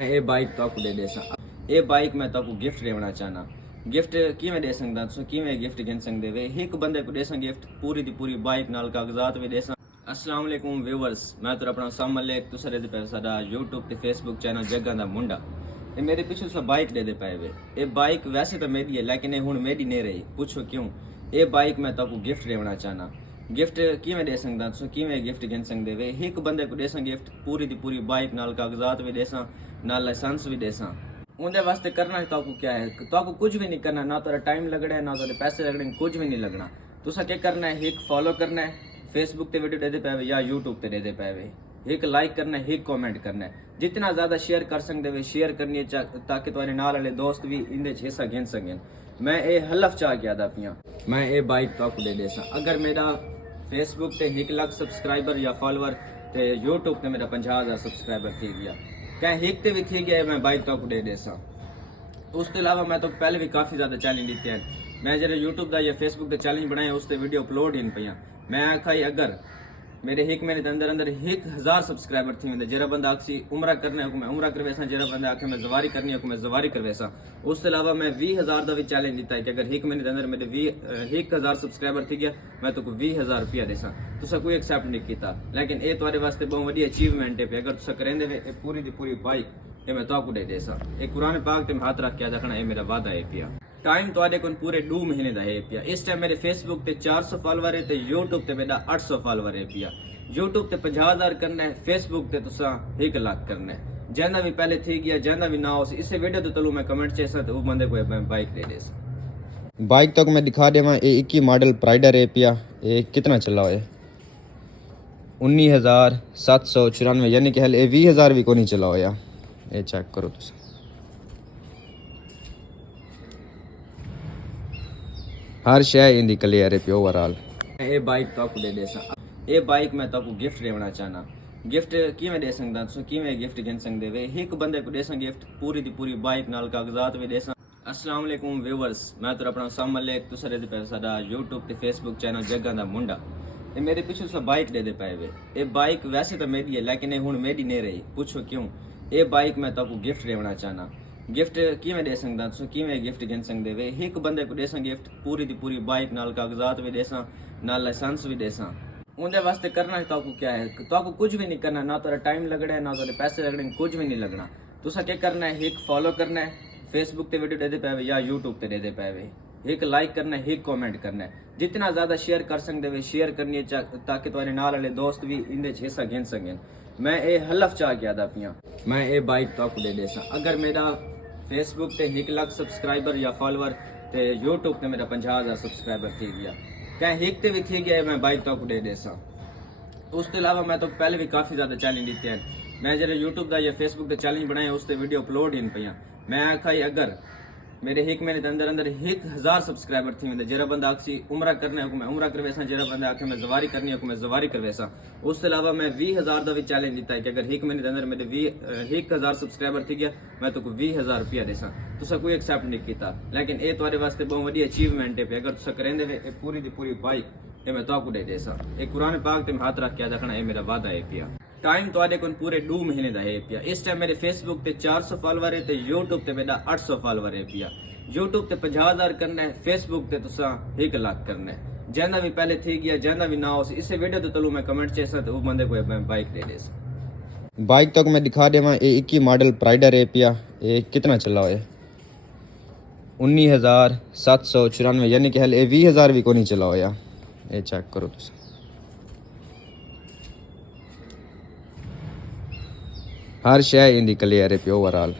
ये बाइक तो आपको दे देसा। ये बाइक मैं तो गिफ्ट देना चाहना। गिफ्ट किवें दे सकदा, तुसीं किवें गिफ्ट गिन सकदे वे। एक बंदे को देसा गिफ्ट पूरी दी पूरी बाइक नाल कागजात भी देसा। अस्सलाम वालेकुम व्यूअर्स, मैं तो अपना सामले तुसा दे पे साडा यूट्यूब ते फेसबुक चैनल जग्गा दा मुंडा। ये मेरे पीछे सा बाइक दे पाए वे। ये बाइक वैसे तो मेरी है लेकिन ये हुण मेरी नहीं रही। पूछो क्यों? ये बाइक मैं तो गिफ्ट देना चाहना। गिफ्ट किवें दे सकदा, तुसीं किवें गिफ्ट गिन सकदे वे। एक बंदे को देसा गिफ्ट पूरी दी पूरी बाइक नाल कागजात भी देसा, नाल लाइसेंस भी देसा। उनके वास्ते करना तो क्या है, तो कुछ भी नहीं करना, ना तो टाइम लगना है, ना तो पैसे लगने, कुछ भी नहीं लगना। तुसा क्या करना है, एक फॉलो करना है, फेसबुक ते वीडियो दे पावे या यूट्यूब ते दे पावे, एक लाइक करना है, एक कमेंट करना है। जितना ज्यादा शेयर कर सकते वे शेयर करनी है ताकि तुम्हारे नाल वाले दोस्त भी इंदे हिस्सा गिन सकें। मैं ये हलफ चाह गया था पिया, मैं ये बाइक तो दे देसा। अगर मेरा फेसबुक ते 1 लाख सब्सक्राइबर या फॉलोअर ते यूट्यूब ते मेरा 50,000 सब्सक्राइबर थी गया, क्या एक ते भी थी गया, मैं बाइक तो दे देसा। उस अलावा मैं तो पहले भी काफ़ी ज़्यादा चैलेंज दिते हैं। मैं जो यूट्यूब का या फेसबुक का चैलेंज बनाया उस वीडियो अपलोड ही नहीं पाइया। मैं आखा ही अगर मेरे 1 महीने के अंदर अंदर 1000 सब्सक्राइबर थी मैं जरा बंदा आखसी उमरा करने मैं उमरा करवेसा, जरा बंदा आखे मैं जवारी करनी है मैं जवारी करवेसा। उस अलावा मैं 20,000 का भी चैलेंज दिता है कि अगर 1 महीने के अंदर मेरे 1000 सब्सक्राइबर थी गया मैं तो 20,000 रुपया देसा। तुसा कोई एक्सेप्ट नहीं किया, लेकिन ये तुम्हारे वास्ते बहुत बड़ी अचीवमेंट है। अगर तुसा करेंदे वे पूरी दी पूरी बाइक ये मैं तो दे देसा। एक कुरान पाक ते हाथ रख के देखना ये मेरा वादा है पिया। टाइम तो को पूरे 2 महीने का है पिया। इस टाइम मेरे फेसबुक ते 400 फॉलोवर है, यूट्यूब ते मेरा 800 फॉलोवर है पिया। यूट्यूब ते 50,000 करना है, फेसबुक ते तुसा 1 लाख करना है। जैना भी पहले थी गया, जैना भी ना हो इसे वीडियो तो तलू मैं कमेंट चेसा तो वो बंदे को मैं बाइक दे देसा। बाइक तक मैं दिखा देवा। ये 21 मॉडल प्राइडर है पिया। ये कितना चला हुआ है? 19,794, यानी कि हल 20,000 भी को नहीं चला होया। ये चेक करो तुम। हर शय इंदी क्लियर है पे ओवरऑल। ये बाइक तो दे देसा। ये बाइक मैं तो गिफ्ट देना चाहना। गिफ्ट किवें दे सकदा, तुसीं किवें गिफ्ट गिन सकदे वे। एक बंदे को देसा गिफ्ट पूरी दी पूरी बाइक नाल कागजात भी देसा। अस्सलाम वालेकुम व्यूअर्स, मैं तो अपना सामले तुसा दे पे साडा यूट्यूब ते फेसबुक चैनल जग्गा दा मुंडा। ये मेरे पीछे सा बाइक दे पाए वे। ये बाइक वैसे तो मेरी है लेकिन ये हुण मेरी नहीं रही। पूछो क्यों? ये बाइक मैं तो गिफ्ट देना चाहना। गिफ्ट किवें दे सकदा, तुसीं किवें गिफ्ट गिन सकदे वे। एक बंदे को देसा गिफ्ट पूरी दी पूरी बाइक नाल कागजात भी देसा, नाल लाइसेंस भी देसा। उनके वास्ते करना तो क्या है, तो कुछ भी नहीं करना, ना तो टाइम लगना है, ना तो पैसे लगने, कुछ भी नहीं लगना। तुसा क्या करना है, एक फॉलो करना है, फेसबुक ते वीडियो दे पावे या यूट्यूब ते दे पावे, एक लाइक करना है, एक कमेंट करना है। जितना ज्यादा शेयर कर सकते वे शेयर करनी है ताकि तुम्हारे नाल वाले दोस्त भी इंदे हिस्सा गिन सकें। मैं ये हलफ चाह गया था पिया, मैं ये बाइक तो दे देसा। अगर मेरा फेसबुक ते 1 लाख सब्सक्राइबर या फॉलोअर ते यूट्यूब ते मेरा 50,000 सब्सक्राइबर थी गया, क्या एक ते भी थी गया, मैं बाइक तो दे देसा। उस अलावा मैं तो पहले भी काफ़ी ज़्यादा चैलेंज दिते हैं। मैं जो यूट्यूब का या फेसबुक का चैलेंज बनाया उस वीडियो अपलोड ही नहीं पाइया। मैं आखा ही अगर मेरे 1 महीने के अंदर अंदर 1000 सब्सक्राइबर थी मैं जरा बंदा आखसी उमरा करने मैं उमरा करवेसा, जरा बंदा आखे मैं जवारी करनी है मैं जवारी करवेसा। उस अलावा मैं 20,000 का भी चैलेंज दिता है कि अगर 1 महीने के अंदर मेरे 1000 सब्सक्राइबर थी गया मैं तो 20,000 रुपया देसा। तुसा कोई एक्सेप्ट नहीं किया, लेकिन ये तुम्हारे वास्ते बहुत बड़ी अचीवमेंट है। अगर तुसा करेंदे वे पूरी दी पूरी बाइक ये मैं तो दे देसा। एक कुरान पाक ते हाथ रख के देखना ये मेरा वादा है पिया। टाइम तो पूरे 2 महीने का है पिया। इस टाइम मेरे फेसबुक ते 400 फॉलोवर है, यूट्यूब ते मेरा 800 फॉलोवर है पिया। यूट्यूब ते 50,000 करना है, फेसबुक ते तुसा 1 लाख करना है। जैना भी पहले थी गया, जैना भी ना हो इसे वीडियो तो तलू मैं कमेंट चेसा तो वो बंदे को मैं बाइक दे देसा। बाइक तक मैं दिखा देवा। ये 21 मॉडल प्राइडर है पिया। ये कितना चला हुआ है? 19,794, यानी कि हल 20,000 भी को नहीं चला होया। ये चेक करो तुम। हर शय इंदी क्लियर है पे ओवरऑल।